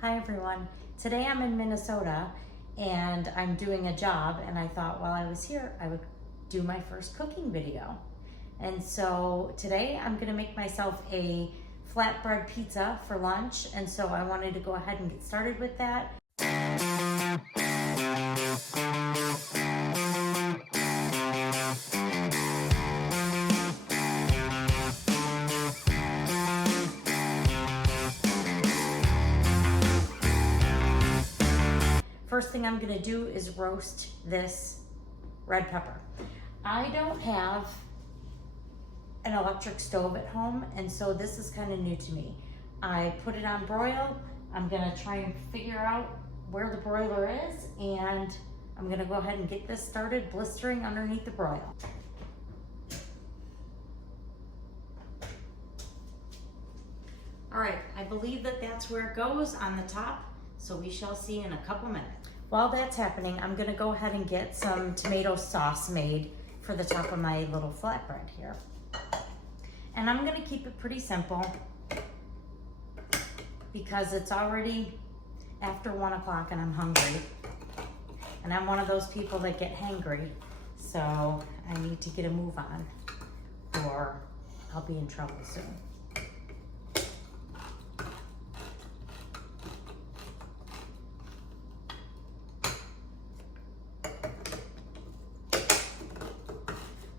Hi everyone. Today I'm in Minnesota and I'm doing a job, and I thought while I was here I would do my first cooking video. And so today I'm gonna make myself a flatbread pizza for lunch, and so I wanted to go ahead and get started with that. First thing I'm gonna do is roast this red pepper. I don't have an electric stove at home, and so this is kind of new to me. I put it on broil. I'm gonna try and figure out where the broiler is, and I'm gonna go ahead and get this started blistering underneath the broil. All right, I believe that that's where it goes, on the top, so we shall see in a couple minutes. While that's happening, I'm gonna go ahead and get some tomato sauce made for the top of my little flatbread here. And I'm gonna keep it pretty simple because it's already after 1 o'clock and I'm hungry. And I'm one of those people that get hangry, so I need to get a move on or I'll be in trouble soon.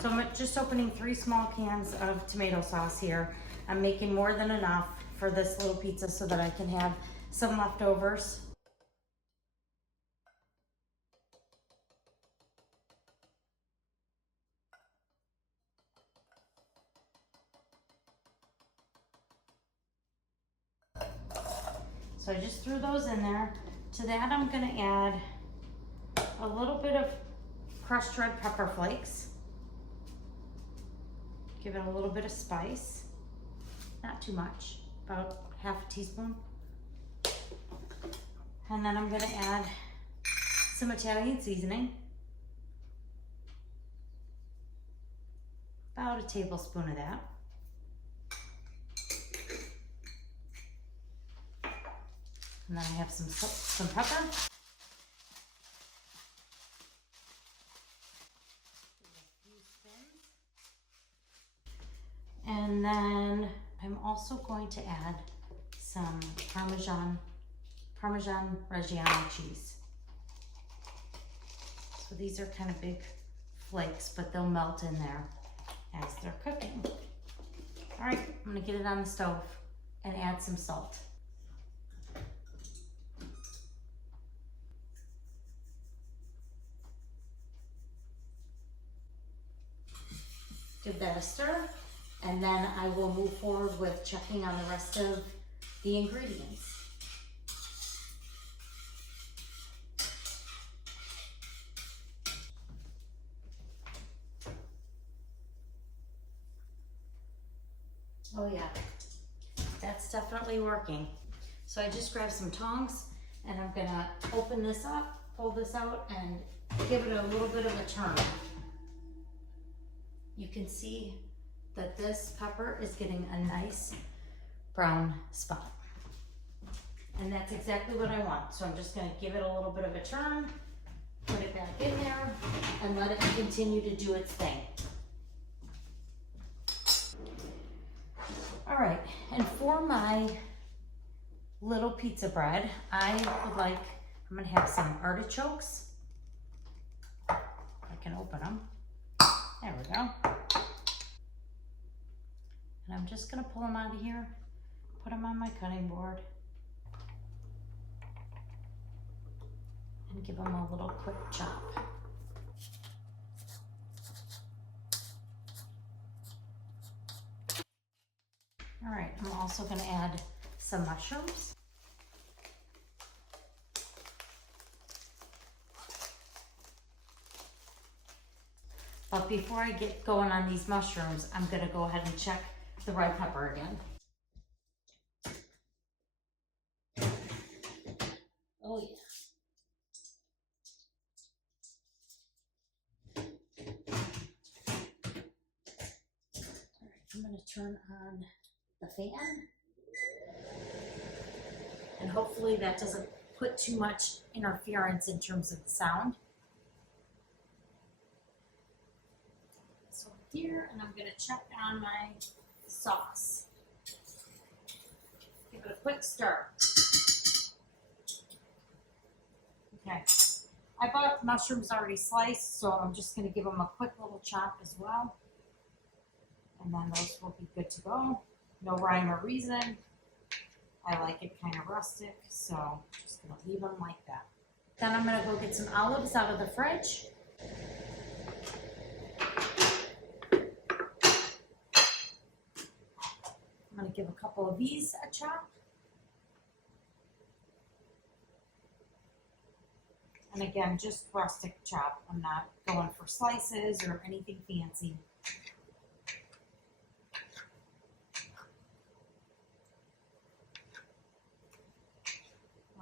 So I'm just opening 3 small cans of tomato sauce here. I'm making more than enough for this little pizza so that I can have some leftovers. So I just threw those in there. To that I'm gonna add a little bit of crushed red pepper flakes. Give it a little bit of spice, not too much, about half a teaspoon. And then I'm gonna add some Italian seasoning, about a tablespoon of that. And then I have some pepper. And then I'm also going to add some Parmesan Reggiano cheese. So these are kind of big flakes, but they'll melt in there as they're cooking. All right, I'm gonna get it on the stove and add some salt. Give that a stir, and then I will move forward with checking on the rest of the ingredients. Oh yeah, that's definitely working. So I just grabbed some tongs and I'm gonna open this up, pull this out, and give it a little bit of a turn. You can see that this pepper is getting a nice brown spot. And that's exactly what I want. So I'm just gonna give it a little bit of a turn, put it back in there, and let it continue to do its thing. All right, and for my little pizza bread, I'm gonna have some artichokes. I can open them. There we go. And I'm just gonna pull them out of here, put them on my cutting board, and give them a little quick chop. All right, I'm also gonna add some mushrooms. But before I get going on these mushrooms, I'm gonna go ahead and check the red pepper again. Oh yeah. All right, I'm gonna turn on the fan. And hopefully that doesn't put too much interference in terms of the sound. So here, and I'm gonna check on my sauce. Give it a quick stir. Okay, I bought mushrooms already sliced, so I'm just gonna give them a quick little chop as well. And then those will be good to go. No rhyme or reason. I like it kind of rustic, so I'm just gonna leave them like that. Then I'm gonna go get some olives out of the fridge. I'm gonna give a couple of these a chop. And again, just rustic chop. I'm not going for slices or anything fancy.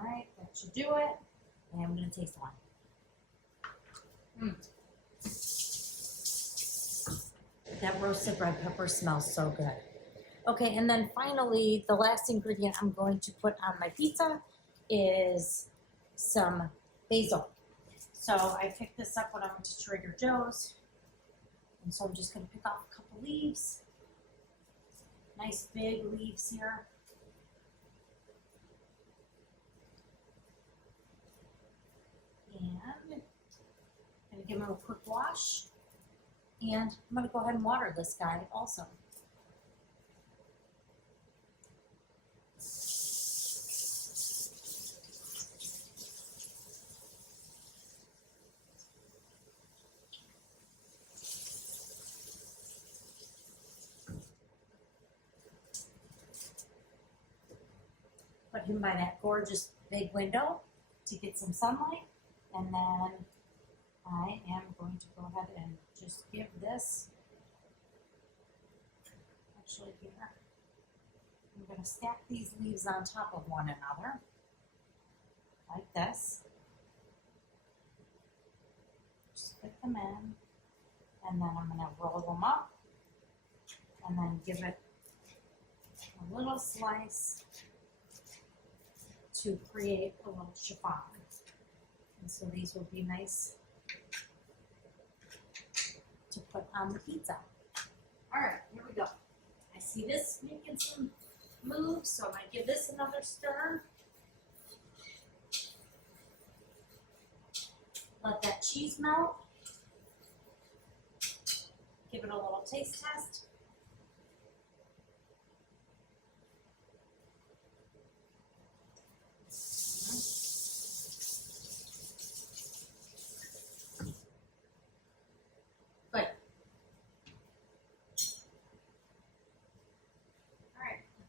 All right, that should do it. And I'm gonna taste one. That roasted red pepper smells so good. Okay, and then finally, the last ingredient I'm going to put on my pizza is some basil. So I picked this up when I went to Trader Joe's. And so I'm just gonna pick off a couple leaves. Nice big leaves here. And I'm gonna give them a quick wash. And I'm gonna go ahead and water this guy also. Put him by that gorgeous big window to get some sunlight. And then I am going to go ahead and just give this, actually here, I'm going to stack these leaves on top of one another, like this. Just fit them in, and then I'm going to roll them up, and then give it a little slice to create a little chiffon. And so these will be nice to put on the pizza. All right, here we go. I see this making some moves, so I'm gonna give this another stir. Let that cheese melt. Give it a little taste test.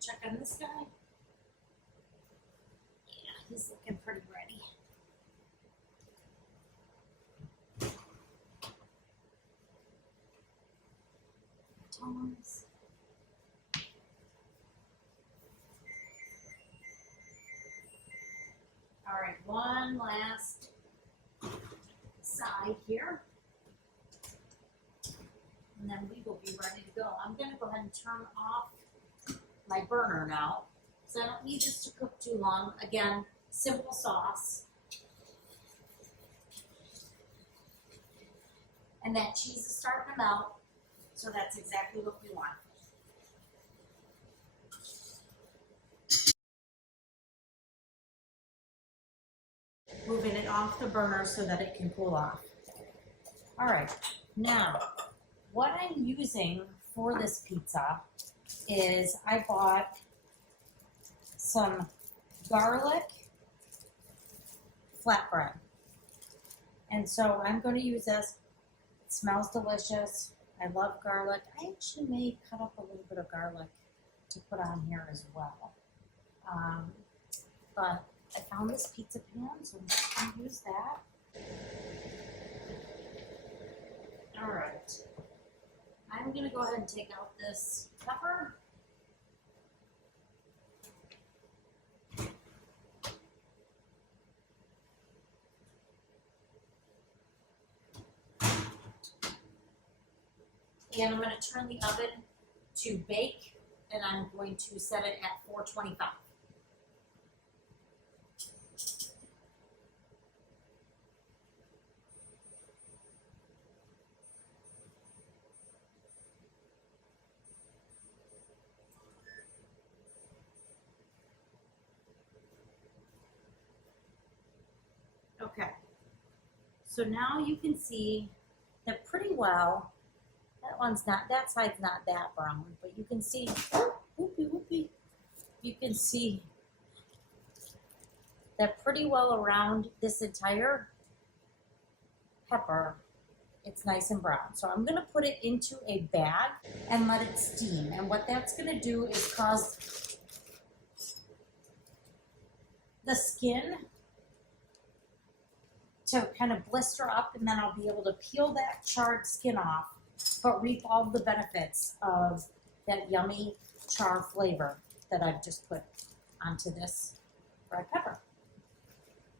Check on this guy. Yeah, he's looking pretty ready. Tongs. All right, one last side here. And then we will be ready to go. I'm gonna go ahead and turn off my burner now, so I don't need this to cook too long. Again, simple sauce. And that cheese is starting to melt, so that's exactly what we want. Moving it off the burner so that it can cool off. All right, now what I'm using for this pizza is I bought some garlic flatbread. And so I'm going to use this. It smells delicious. I love garlic. I actually may cut up a little bit of garlic to put on here as well. But I found this pizza pan, so I'm just going to use that. All right. I'm going to go ahead and take out this pepper. And I'm going to turn the oven to bake, and I'm going to set it at 425. Okay, so now you can see that pretty well. That side's not that brown, but you can see, whoopee, whoopee. You can see that pretty well around this entire pepper. It's nice and brown. So I'm gonna put it into a bag and let it steam. And what that's gonna do is cause the skin to kind of blister up, and then I'll be able to peel that charred skin off, but reap all the benefits of that yummy char flavor that I've just put onto this red pepper.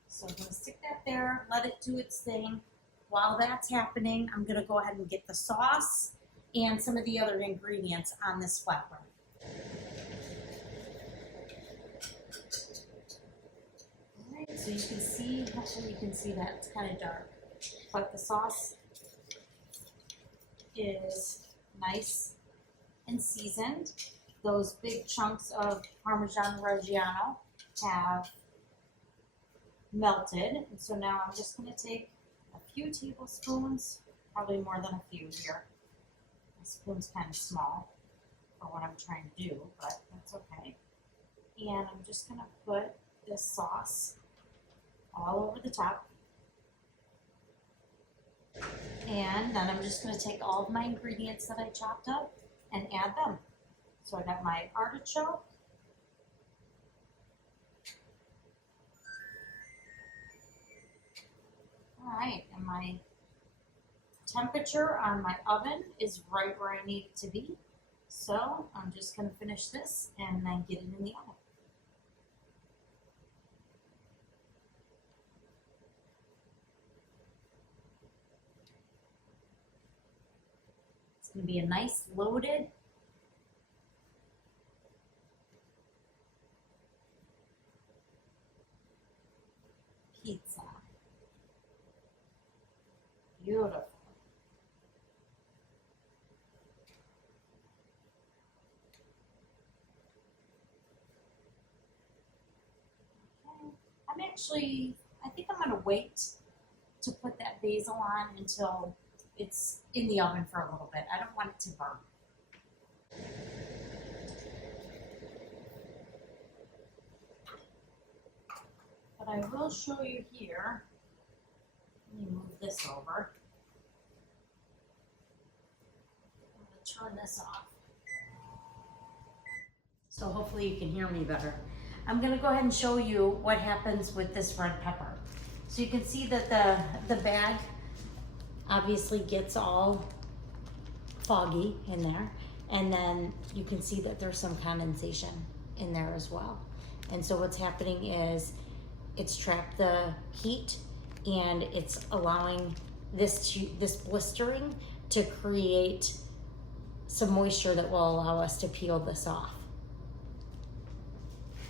So I'm gonna stick that there, let it do its thing. While that's happening, I'm gonna go ahead and get the sauce and some of the other ingredients on this flatbread. All right, so you can see, hopefully you can see that, it's kind of dark, but the sauce is nice and seasoned. Those big chunks of Parmesan Reggiano have melted, and so now I'm just going to take a few tablespoons, probably more than a few here. My spoon's kind of small for what I'm trying to do, but that's okay. And I'm just going to put this sauce all over the top. And then I'm just going to take all of my ingredients that I chopped up and add them. So I got my artichoke, all right, and my temperature on my oven is right where I need it to be. So I'm just going to finish this and then get it in the oven. It's going to be a nice loaded pizza. Beautiful. Okay. I think I'm going to wait to put that basil on until it's in the oven for a little bit. I don't want it to burn. But I will show you here. Let me move this over. I'm going to turn this off. So hopefully you can hear me better. I'm going to go ahead and show you what happens with this red pepper. So you can see that the bag obviously gets all foggy in there, and then you can see that there's some condensation in there as well. And so what's happening is it's trapped the heat, and it's allowing this blistering to create some moisture that will allow us to peel this off.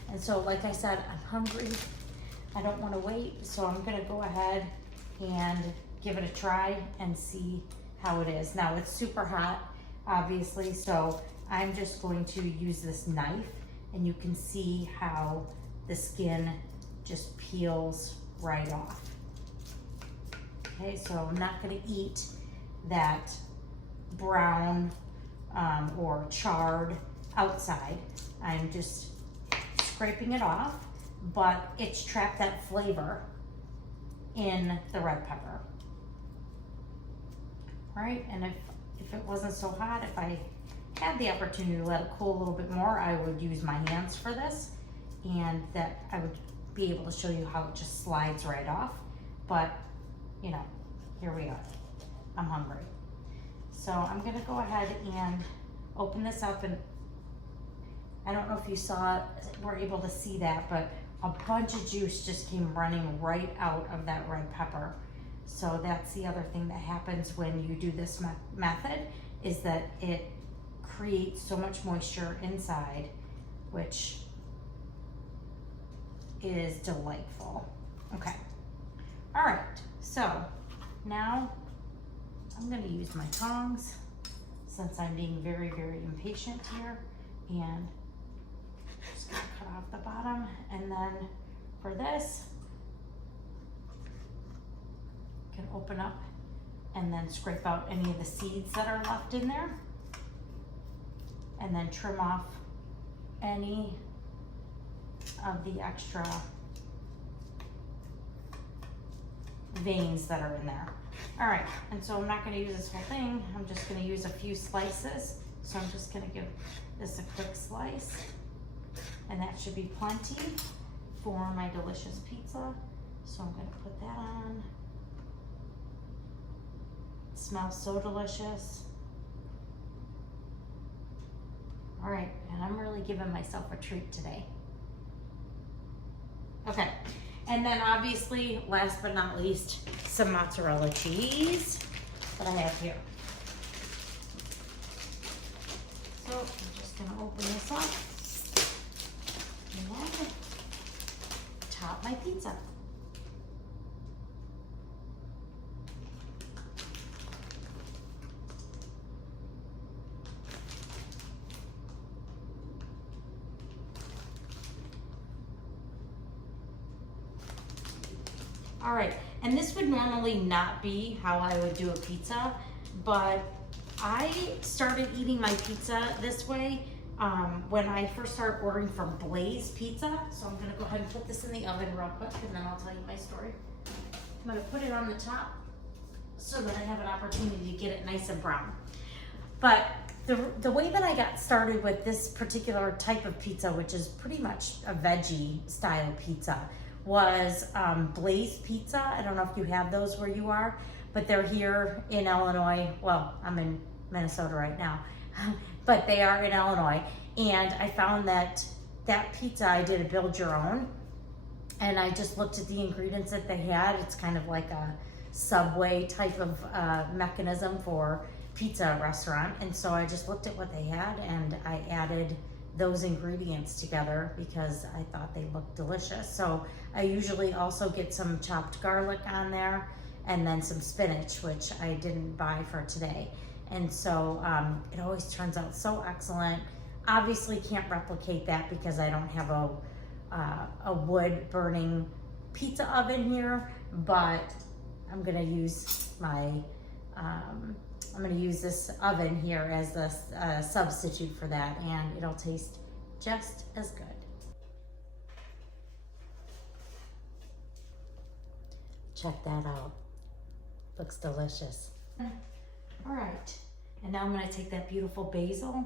And so, like I said, I'm hungry. I don't want to wait, so I'm going to go ahead and give it a try and see how it is. Now, it's super hot, obviously, so I'm just going to use this knife, and you can see how the skin just peels right off. Okay, so I'm not going to eat that brown or charred outside. I'm just scraping it off, but it's trapped that flavor in the red pepper. All right, and if it wasn't so hot, if I had the opportunity to let it cool a little bit more, I would use my hands for this, and that I would be able to show you how it just slides right off. But, you know, here we are. I'm hungry. So I'm gonna go ahead and open this up, and I don't know if you were able to see that, but a bunch of juice just came running right out of that red pepper. So that's the other thing that happens when you do this method, is that it creates so much moisture inside, which is delightful. Okay. All right. So now I'm going to use my tongs, since I'm being very, very impatient here, and just going to cut off the bottom. And then for this, can open up and then scrape out any of the seeds that are left in there. And then trim off any of the extra veins that are in there. All right, and so I'm not gonna use this whole thing. I'm just gonna use a few slices. So I'm just gonna give this a quick slice, and that should be plenty for my delicious pizza. So I'm gonna put that on. It smells so delicious. All right, and I'm really giving myself a treat today. Okay, and then obviously, last but not least, some mozzarella cheese that I have here. So I'm just gonna open this up and top my pizza. All right, and this would normally not be how I would do a pizza, but I started eating my pizza this way when I first started ordering from Blaze Pizza. So I'm gonna go ahead and put this in the oven real quick, and then I'll tell you my story. I'm gonna put it on the top so that I have an opportunity to get it nice and brown. But the way that I got started with this particular type of pizza, which is pretty much a veggie style pizza, was Blaze Pizza. I don't know if you have those where you are, but they're here in Illinois. Well, I'm in Minnesota right now, but they are in Illinois. And I found that pizza, I did a build your own, and I just looked at the ingredients that they had. It's kind of like a Subway type of mechanism for pizza restaurant. And so I just looked at what they had and I added those ingredients together because I thought they looked delicious. So I usually also get some chopped garlic on there and then some spinach, which I didn't buy for today. And so it always turns out so excellent. Obviously can't replicate that because I don't have a wood burning pizza oven here, but I'm gonna use my I'm gonna use this oven here as the substitute for that, and it'll taste just as good. Check that out. Looks delicious. All right, and now I'm gonna take that beautiful basil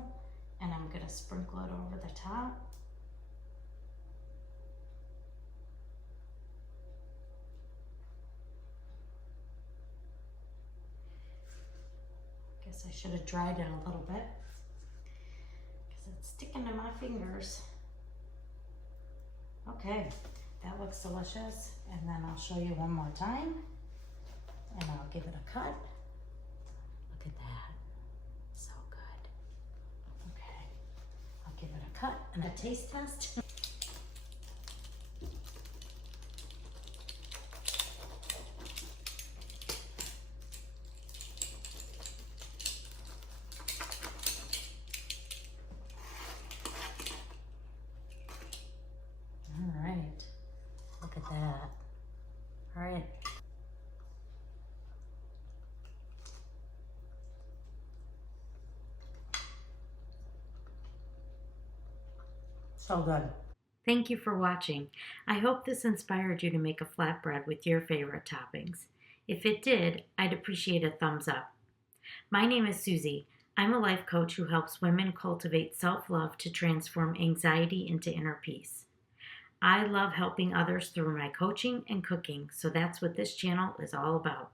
and I'm gonna sprinkle it over the top. Guess I should have dried it a little bit because it's sticking to my fingers. Okay, that looks delicious. And then I'll show you one more time and I'll give it a cut. Look at that, so good. Okay, I'll give it a cut and a taste test. Look at that. All right. So good. Thank you for watching. I hope this inspired you to make a flatbread with your favorite toppings. If it did, I'd appreciate a thumbs up. My name is Susie. I'm a life coach who helps women cultivate self-love to transform anxiety into inner peace. I love helping others through my coaching and cooking, so that's what this channel is all about.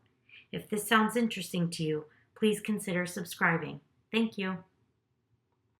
If this sounds interesting to you, please consider subscribing. Thank you.